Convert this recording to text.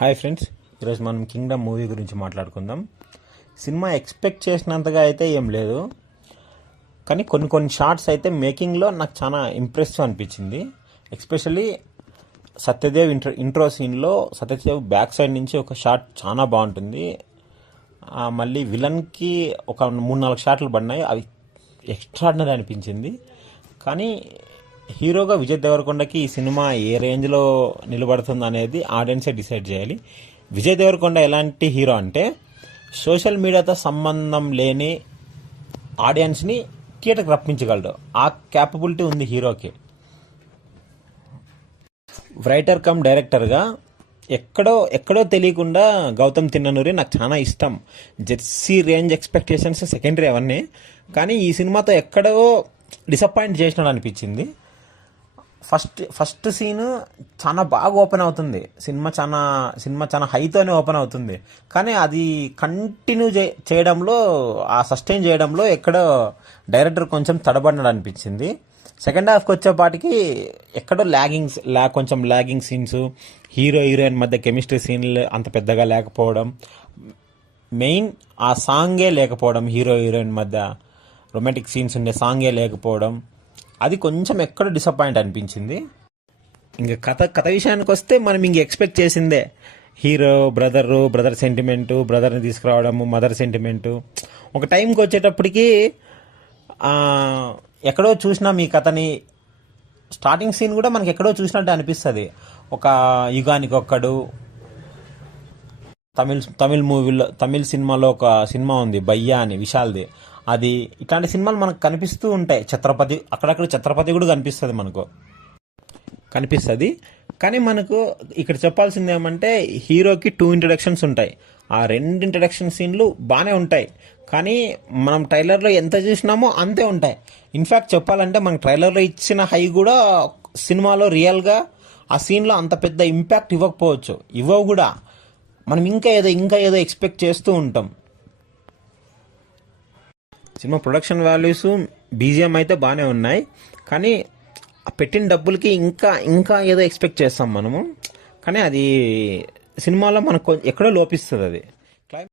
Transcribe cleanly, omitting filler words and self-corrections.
Hi friends, ఈరోజు మనం Kingdom movie గురించి మాట్లాడుకుందాం. సినిమా ఎక్స్పెక్ట్ చేసినంతగా అయితే ఏం లేదు, కానీ కొన్ని షార్ట్స్ అయితే మేకింగ్లో నాకు చాలా ఇంప్రెసివ్ అనిపించింది. ఎస్పెషల్లీ సత్యదేవ్ ఇంట్రో సీన్లో సత్యదేవ్ బ్యాక్ సైడ్ నుంచి ఒక షాట్ చాలా బాగుంటుంది. మళ్ళీ విలన్కి ఒక 3-4 షాట్లు పడినాయి, అవి ఎక్స్ట్రాడినరీ అనిపించింది. కానీ హీరోగా విజయ్ దేవరకొండకి ఈ సినిమా ఏ రేంజ్లో నిలబడుతుంది అనేది ఆడియన్సే డిసైడ్ చేయాలి. విజయ్ దేవరకొండ ఎలాంటి హీరో అంటే సోషల్ మీడియాతో సంబంధం లేని ఆడియన్స్ని థియేటర్కి రప్పించగలడు. ఆ క్యాపబిలిటీ ఉంది హీరోకి. రైటర్ కమ్ డైరెక్టర్గా ఎక్కడో తెలియకుండా గౌతమ్ తిన్ననూరి నాకు చాలా ఇష్టం. జెర్సీ రేంజ్ ఎక్స్పెక్టేషన్స్ సెకండరీ అవన్నీ, కానీ ఈ సినిమాతో ఎక్కడో డిసప్పాయింట్ చేసినాడు అనిపించింది. ఫస్ట్ సీన్ చాలా బాగా ఓపెన్ అవుతుంది. సినిమా చాలా హైతోనే ఓపెన్ అవుతుంది, కానీ అది కంటిన్యూ చేయడంలో, ఆ సస్టైన్ చేయడంలో ఎక్కడో డైరెక్టర్ కొంచెం తడబడినాడు అనిపించింది. సెకండ్ హాఫ్కి వచ్చేపాటికి ఎక్కడో కొంచెం ల్యాగింగ్ సీన్స్, హీరోయిన్ మధ్య కెమిస్ట్రీ సీన్లు అంత పెద్దగా లేకపోవడం, మెయిన్ ఆ సాంగే లేకపోవడం, హీరోయిన్ మధ్య రొమాంటిక్ సీన్స్ ఉండే సాంగే లేకపోవడం, అది కొంచెం ఎక్కడ డిసప్పాయింట్ అనిపించింది. ఇంకా కథ విషయానికి వస్తే మనం ఎక్స్పెక్ట్ చేసిందే. హీరో బ్రదర్ సెంటిమెంటు, బ్రదర్ని తీసుకురావడము, మదర్ సెంటిమెంటు. ఒక టైంకి వచ్చేటప్పటికి ఎక్కడో చూసినాం ఈ కథని. స్టార్టింగ్ సీన్ కూడా మనకి ఎక్కడో చూసినట్టు అనిపిస్తుంది. ఒక యుగానికి ఒక్కడు, తమిళ సినిమాలో ఒక సినిమా ఉంది బయ్యా అని, విశాల్ది. అది ఇట్లాంటి సినిమాలు మనకు కనిపిస్తూ ఉంటాయి. ఛత్రపతి, అక్కడక్కడ ఛత్రపతి కూడా కనిపిస్తుంది. కానీ మనకు ఇక్కడ చెప్పాల్సింది ఏమంటే హీరోకి 2 ఇంట్రడక్షన్స్ ఉంటాయి. ఆ 2 ఇంట్రడక్షన్ సీన్లు బాగానే ఉంటాయి, కానీ మనం ట్రైలర్లో ఎంత చూసినామో అంతే ఉంటాయి. ఇన్ఫ్యాక్ట్ చెప్పాలంటే మనకు ట్రైలర్లో ఇచ్చిన హై కూడా సినిమాలో రియల్గా ఆ సీన్లో అంత పెద్ద ఇంపాక్ట్ ఇవ్వవు కూడా. మనం ఇంకా ఏదో ఎక్స్పెక్ట్ చేస్తూ ఉంటాం. సినిమా ప్రొడక్షన్ వాల్యూస్, బీజిఎం అయితే బాగానే ఉన్నాయి, కానీ పెట్టిన డబ్బులకి ఇంకా ఏదో ఎక్స్పెక్ట్ చేస్తాం మనము. కానీ అది సినిమాలో మనకు ఎక్కడో లోపిస్తుంది అది.